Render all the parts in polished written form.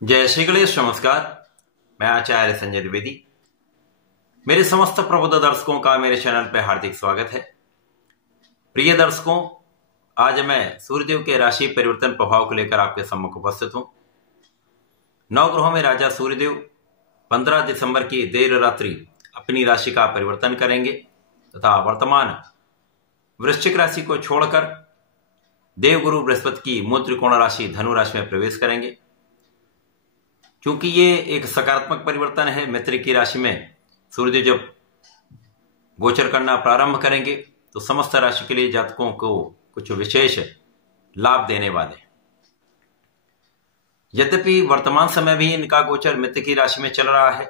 जय श्री गणेश। नमस्कार। मैं आचार्य संजय द्विवेदी। मेरे समस्त प्रबुद्ध दर्शकों का मेरे चैनल पर हार्दिक स्वागत है। प्रिय दर्शकों, आज मैं सूर्यदेव के राशि परिवर्तन प्रभाव को लेकर आपके सम्मुख उपस्थित हूं। नवग्रहों में राजा सूर्यदेव 15 दिसंबर की देर रात्रि अपनी राशि का परिवर्तन करेंगे तथा वर्तमान वृश्चिक राशि को छोड़कर देवगुरु बृहस्पति की मूल त्रिकोण राशि धनु राशि में प्रवेश करेंगे। क्योंकि ये एक सकारात्मक परिवर्तन है, मित्र की राशि में सूर्यदेव जब गोचर करना प्रारंभ करेंगे तो समस्त राशि के लिए जातकों को कुछ विशेष लाभ देने वाले। यद्यपि वर्तमान समय भी इनका गोचर मित्र की राशि में चल रहा है,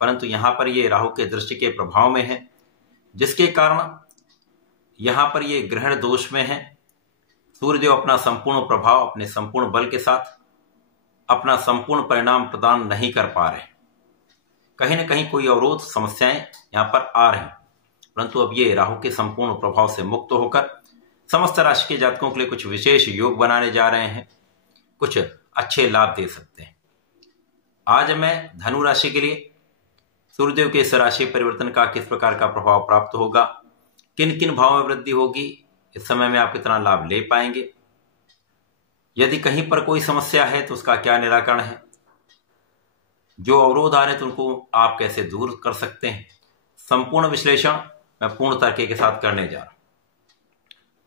परंतु यहां पर ये राहु के दृष्टि के प्रभाव में है, जिसके कारण यहां पर ये ग्रहण दोष में है। सूर्यदेव अपना संपूर्ण प्रभाव, अपने संपूर्ण बल के साथ अपना संपूर्ण परिणाम प्रदान नहीं कर पा रहे। कहीं न कहीं कोई अवरोध, समस्याएं यहां पर आ रही, परंतु अब ये राहु के संपूर्ण प्रभाव से मुक्त होकर समस्त राशि के जातकों के लिए कुछ विशेष योग बनाने जा रहे हैं, कुछ अच्छे लाभ दे सकते हैं। आज मैं धनु राशि के लिए सूर्यदेव के इस राशि परिवर्तन का किस प्रकार का प्रभाव प्राप्त होगा, किन किन भावों में वृद्धि होगी, इस समय में आप कितना लाभ ले पाएंगे, यदि कहीं पर कोई समस्या है तो उसका क्या निराकरण है, जो अवरोध आ रहे हैं तो उनको आप कैसे दूर कर सकते हैं, संपूर्ण विश्लेषण मैं पूर्ण तरीके के साथ करने जा रहा हूं।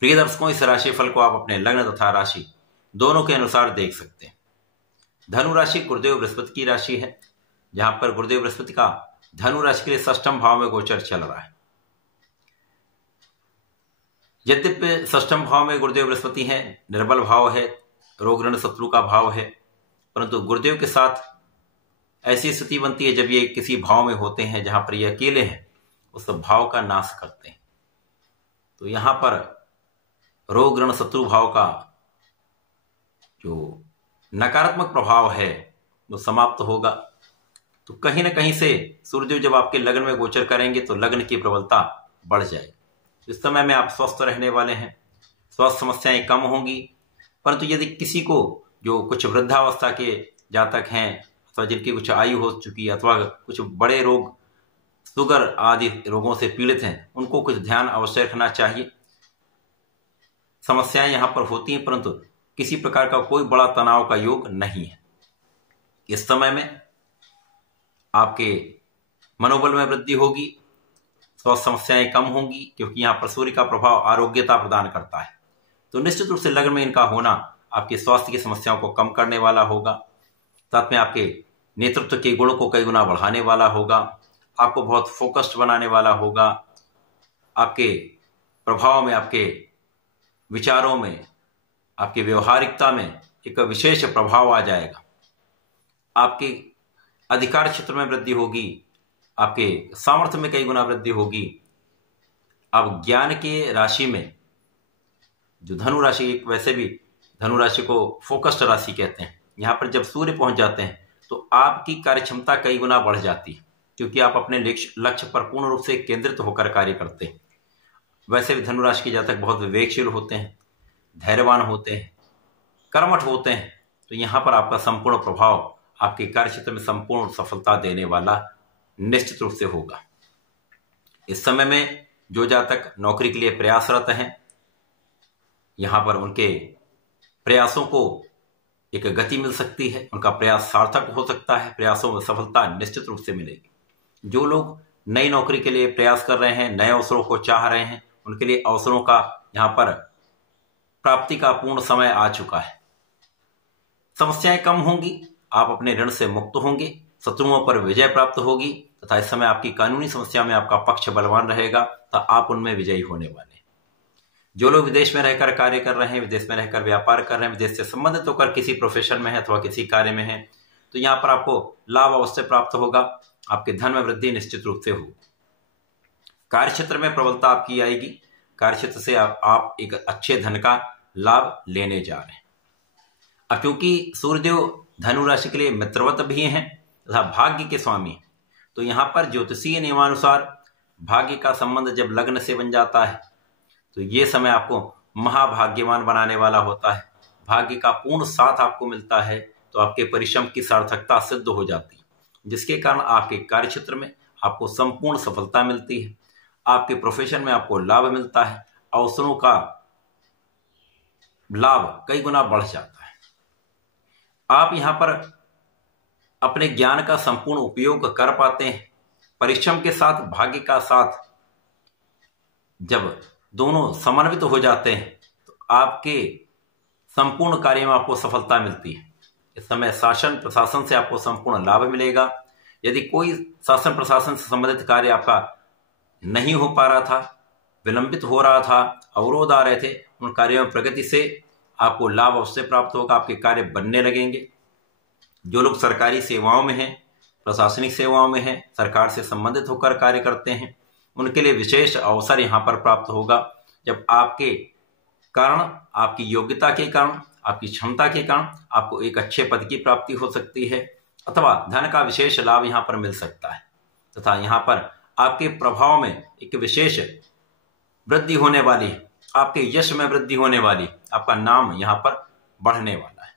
प्रिय दर्शकों, इस राशि फल को आप अपने लग्न तथा राशि दोनों के अनुसार देख सकते हैं। धनु राशि गुरुदेव बृहस्पति की राशि है, जहां पर गुरुदेव बृहस्पति का धनु राशि के लिए षष्ठम भाव में गोचर चल रहा है। यद्यपि षष्ठम भाव में गुरुदेव बृहस्पति है, निर्बल भाव है, रोग ऋण शत्रु का भाव है, परंतु गुरुदेव के साथ ऐसी स्थिति बनती है जब ये किसी भाव में होते हैं जहां पर ये अकेले हैं, उस भाव का नाश करते हैं। तो यहां पर रोग ऋण शत्रु भाव का जो नकारात्मक प्रभाव है वो समाप्त होगा। तो कहीं ना कहीं से सूर्यदेव जब आपके लग्न में गोचर करेंगे तो लग्न की प्रबलता बढ़ जाएगी। इस समय में आप स्वस्थ रहने वाले हैं, स्वास्थ्य समस्याएं कम होंगी। परंतु यदि किसी को जो कुछ वृद्धावस्था के जातक हैं अथवा जिनकी कुछ आयु हो चुकी है अथवा कुछ बड़े रोग, शुगर आदि रोगों से पीड़ित हैं, उनको कुछ ध्यान अवश्य रखना चाहिए। समस्याएं यहां पर होती हैं, परंतु किसी प्रकार का कोई बड़ा तनाव का योग नहीं है। इस समय में आपके मनोबल में वृद्धि होगी, स्वास्थ्य समस्याएं कम होंगी, क्योंकि यहां पर सूर्य का प्रभाव आरोग्यता प्रदान करता है। तो निश्चित रूप से लग्न में इनका होना आपके स्वास्थ्य की समस्याओं को कम करने वाला होगा, साथ में आपके नेतृत्व के गुणों को कई गुना बढ़ाने वाला होगा, आपको बहुत फोकस्ड बनाने वाला होगा, आपके प्रभाव में, आपके विचारों में, आपकी व्यवहारिकता में एक विशेष प्रभाव आ जाएगा। आपके अधिकार क्षेत्र में वृद्धि होगी, आपके सामर्थ्य में कई गुना वृद्धि होगी। अब ज्ञान के राशि में जो धनु राशि, वैसे भी धनु राशि को फोकस्ड राशि कहते हैं, यहां पर जब सूर्य पहुंच जाते हैं तो आपकी कार्य क्षमता कई गुना बढ़ जाती है, क्योंकि आप अपने लक्ष्य पर पूर्ण रूप से केंद्रित होकर कार्य करते हैं। वैसे भी धनु राशि के जातक बहुत विवेकशील होते हैं, धैर्यवान होते हैं, कर्मठ होते हैं। तो यहां पर आपका संपूर्ण प्रभाव आपके कार्य क्षेत्र में संपूर्ण सफलता देने वाला निश्चित रूप से होगा। इस समय में जो जातक नौकरी के लिए प्रयासरत हैं, यहां पर उनके प्रयासों को एक गति मिल सकती है, उनका प्रयास सार्थक हो सकता है, प्रयासों में सफलता निश्चित रूप से मिलेगी। जो लोग नई नौकरी के लिए प्रयास कर रहे हैं, नए अवसरों को चाह रहे हैं, उनके लिए अवसरों का यहां पर प्राप्ति का पूर्ण समय आ चुका है। समस्याएं कम होंगी, आप अपने ऋण से मुक्त होंगे, शत्रुओं पर विजय प्राप्त होगी तथा इस समय आपकी कानूनी समस्या में आपका पक्ष बलवान रहेगा, तो आप उनमें विजयी होने वाले। जो लोग विदेश में रहकर कार्य कर रहे हैं, विदेश में रहकर व्यापार कर रहे हैं, विदेश से संबंधित होकर किसी प्रोफेशन में है अथवा किसी कार्य में है, तो यहां पर आपको लाभ अवश्य प्राप्त होगा। आपके धन में वृद्धि निश्चित रूप से होगी। कार्य क्षेत्र में प्रबलता आपकी आएगी, कार्य क्षेत्र से आप एक अच्छे धन का लाभ लेने जा रहे हैं। अब क्योंकि सूर्यदेव धनु राशि के लिए मित्रवत भी हैं तथा भाग्य के स्वामी हैं, तो यहां पर ज्योतिषीय नियमानुसार भाग्य का संबंध जब लग्न से बन जाता है तो ये समय आपको महाभाग्यवान बनाने वाला होता है। भाग्य का पूर्ण साथ आपको मिलता है, तो आपके परिश्रम की सार्थकता सिद्ध हो जाती है, जिसके कारण आपके कार्य क्षेत्र में आपको संपूर्ण सफलता मिलती है। आपके प्रोफेशन में आपको लाभ मिलता है, अवसरों का लाभ कई गुना बढ़ जाता है। आप यहां पर अपने ज्ञान का संपूर्ण उपयोग कर पाते हैं। परिश्रम के साथ भाग्य का साथ जब दोनों समन्वित हो जाते हैं तो आपके संपूर्ण कार्य में आपको सफलता मिलती है। इस समय शासन प्रशासन से आपको संपूर्ण लाभ मिलेगा। यदि कोई शासन प्रशासन से संबंधित कार्य आपका नहीं हो पा रहा था, विलंबित हो रहा था, अवरोध आ रहे थे, उन कार्यों में प्रगति से आपको लाभ अवश्य प्राप्त होगा। आपके कार्य बनने लगेंगे। जो लोग सरकारी सेवाओं में हैं, प्रशासनिक सेवाओं में हैं, सरकार से संबंधित होकर कार्य करते हैं, उनके लिए विशेष अवसर यहाँ पर प्राप्त होगा, जब आपके कारण, आपकी योग्यता के कारण, आपकी क्षमता के कारण आपको एक अच्छे पद की प्राप्ति हो सकती है, अथवा धन का विशेष लाभ यहाँ पर मिल सकता है, तथा यहाँ पर आपके प्रभाव में एक विशेष वृद्धि होने वाली है, आपके यश में वृद्धि होने वाली, आपका नाम यहाँ पर बढ़ने वाला है।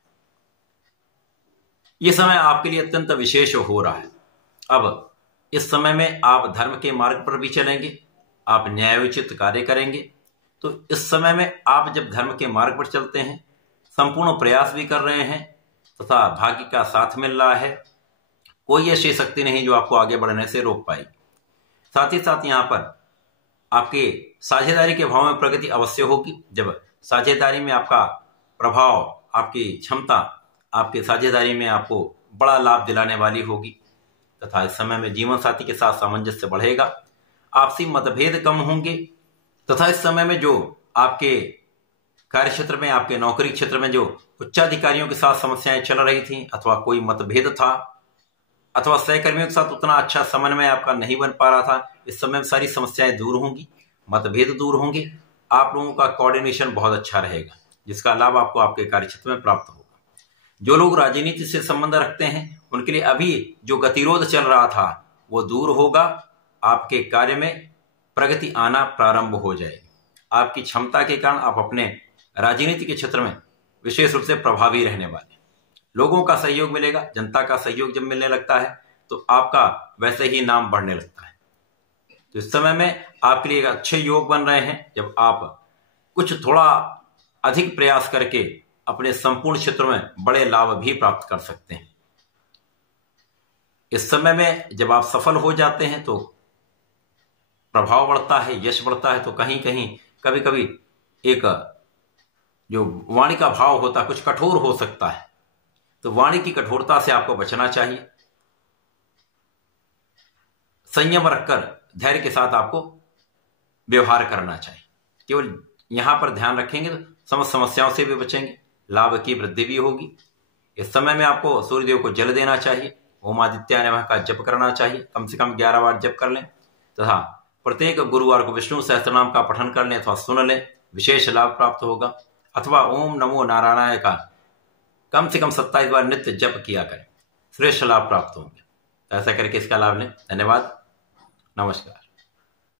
ये समय आपके लिए अत्यंत विशेष हो रहा है। अब इस समय में आप धर्म के मार्ग पर भी चलेंगे, आप न्यायोचित कार्य करेंगे। तो इस समय में आप जब धर्म के मार्ग पर चलते हैं, संपूर्ण प्रयास भी कर रहे हैं तथा भाग्य का साथ मिल रहा है, कोई ऐसी शक्ति नहीं जो आपको आगे बढ़ने से रोक पाएगी। साथ ही साथ यहाँ पर आपके साझेदारी के भाव में प्रगति अवश्य होगी। जब साझेदारी में आपका प्रभाव, आपकी क्षमता, आपके साझेदारी में आपको बड़ा लाभ दिलाने वाली होगी, तथा इस समय में जीवन साथी के साथ सामंजस्य बढ़ेगा, आपसी मतभेद कम होंगे, तथा इस समय में जो आपके कार्य क्षेत्र में, आपके नौकरी क्षेत्र में जो उच्चाधिकारियों के साथ समस्याएं चल रही थी, अथवा कोई मतभेद था, अथवा सहकर्मियों के साथ उतना अच्छा समन्वय आपका नहीं बन पा रहा था, इस समय में सारी समस्याएं दूर होंगी, मतभेद दूर होंगे। आप लोगों का कोऑर्डिनेशन बहुत अच्छा रहेगा, जिसका लाभ आपको आपके कार्य क्षेत्र में प्राप्त होगा। जो लोग राजनीति से संबंध रखते हैं, उनके लिए अभी जो गतिरोध चल रहा था वो दूर होगा। आपके कार्य में प्रगति आना प्रारंभ हो जाएगी। आपकी क्षमता के कारण आप अपने राजनीति के क्षेत्र में विशेष रूप से प्रभावी रहने वाले। लोगों का सहयोग मिलेगा। जनता का सहयोग जब मिलने लगता है तो आपका वैसे ही नाम बढ़ने लगता है। तो इस समय में आपके लिए एक अच्छे योग बन रहे हैं, जब आप कुछ थोड़ा अधिक प्रयास करके अपने संपूर्ण क्षेत्र में बड़े लाभ भी प्राप्त कर सकते हैं। इस समय में जब आप सफल हो जाते हैं तो प्रभाव बढ़ता है, यश बढ़ता है, तो कहीं कहीं कभी कभी एक जो वाणी का भाव होता है कुछ कठोर हो सकता है, तो वाणी की कठोरता से आपको बचना चाहिए। संयम रखकर धैर्य के साथ आपको व्यवहार करना चाहिए। केवल यहां पर ध्यान रखेंगे तो समस्त समस्याओं से भी बचेंगे, लाभ की वृद्धि भी होगी। इस समय में आपको सूर्यदेव को जल देना चाहिए, ओम आदित्याय नमः का जप करना चाहिए, कम से कम 11 बार जप कर लें, तथा प्रत्येक गुरुवार को विष्णु सहस्त्रनाम का पठन कर लें अथवा सुन लें, विशेष लाभ प्राप्त होगा। अथवा ओम नमो नारायणाय का कम से कम 27 बार नित्य जप किया करें, श्रेष्ठ लाभ प्राप्त होंगे। तो ऐसा करके इसका लाभ लें। धन्यवाद, नमस्कार।